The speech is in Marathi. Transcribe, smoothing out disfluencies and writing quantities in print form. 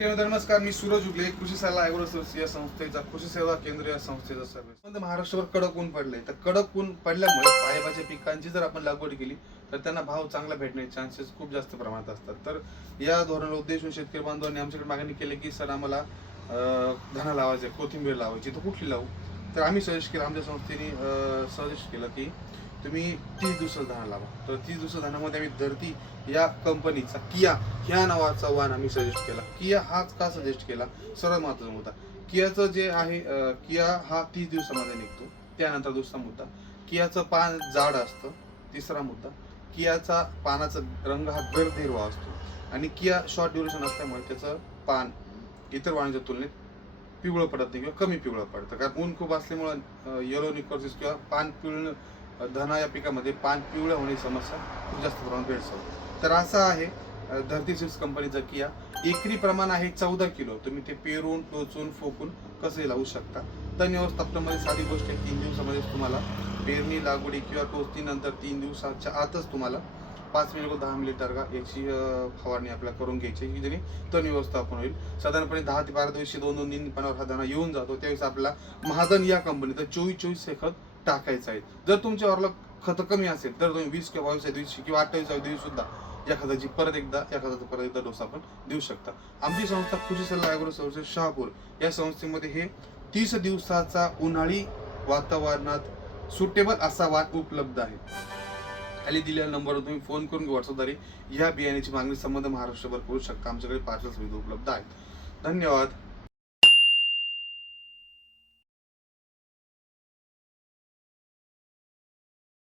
नमस्कार, मी सूरज उगले, कृषी सल्ला ॲग्रो या संस्थेचा कृषी सेवा केंद्र या संस्थेचा सर्व्हिस. महाराष्ट्रावर कडक ऊन पडले, तर कडक ऊन पडल्यामुळे पालेभाज्या पिकांची जर आपण लागवड केली तर त्यांना भाव चांगला भेटण्याचे चान्सेस खूप जास्त प्रमाणात असतात. तर या धोरणाला उद्देशून शेतकरी बांधवांनी आमच्याकडे मागणी केली की सर आम्हाला धना लावायचे, कोथिंबीर लावायची, तर कुठली लावू? तर आम्ही सजेस्ट केलं, आमच्या संस्थेने सजेस्ट केलं की तुम्ही 30 दिवसाचा धान लावा. तर 30 दिवसाच्या धानामध्ये आम्ही धरती या कंपनीचा किया ह्या नावाचा वाण आम्ही सजेस्ट केला. किया हाच का सजेस्ट केला? सर्वात महत्त्वाचा मुद्दा, कियाचं जे आहे, किया हा 30 दिवसामध्ये निघतो. त्यानंतर दुसरा मुद्दा, कियाचं पान जाड असतं. तिसरा मुद्दा, कियाचा पानाचा रंग हा गर्द हिरवा असतो. आणि किया शॉर्ट ड्युरेशन असल्यामुळे त्याचं पान इतर वाणांच्या तुलनेत पिवळं पडत नाही किंवा कमी पिवळं पडतं. कारण ऊन खूप असल्यामुळं येलो निकोसिस किंवा पान पिवळं, धना या पिकामध्ये पान पिवळं होण्याची समस्या खूप जास्त प्रमाणात भेडसावते. तर असं आहे धरती सीड्स कंपनीचा किया. एकरी प्रमाण आहे 14 किलो. तुम्ही ते पेरून, टोचून, फोकून कसंही लावू शकता. तण व्यवस्थापनामध्ये साधी गोष्ट आहे, 3 दिवसामध्ये तुम्हाला पेरणी, लागवडी किंवा टोचणीनंतर 3 दिवसाच्या आतच तुम्हाला 5 मिली 10 मिली टर्गा याची फवारणी आपल्याला करून घ्यायची, की ज्याने तण व्यवस्थापन होईल. साधारणपणे 10 ते 12 दिवशी 2-2 पानावर हा दाणा येऊन जातो. त्यावेळेस आपल्याला महादन या कंपनीचं 24-24 हे खत टाकायचं आहे. जर तुमच्यावरला खत कमी असेल तर तुम्ही 20 किंवा 22 दिवशी किंवा 28 दिवशी सुद्धा या खताचा परत एकदा डोस आपण देऊ शकता. आमची संस्था कृषी सल्ला ॲग्रो सर्व्हिसेस शहापूर या संस्थेमध्ये हे 30 दिवसाचा उन्हाळी वातावरणात सुटेबल असा वाण उपलब्ध आहे. खाली दिलेल्या नंबरवर तुम्ही फोन करून व्हॉट्सअपद्वारे या बियाण्याची मागणी संबंध महाराष्ट्रभर करू शकता. आमच्याकडे पार्सल सुविधा उपलब्ध आहेत. धन्यवाद.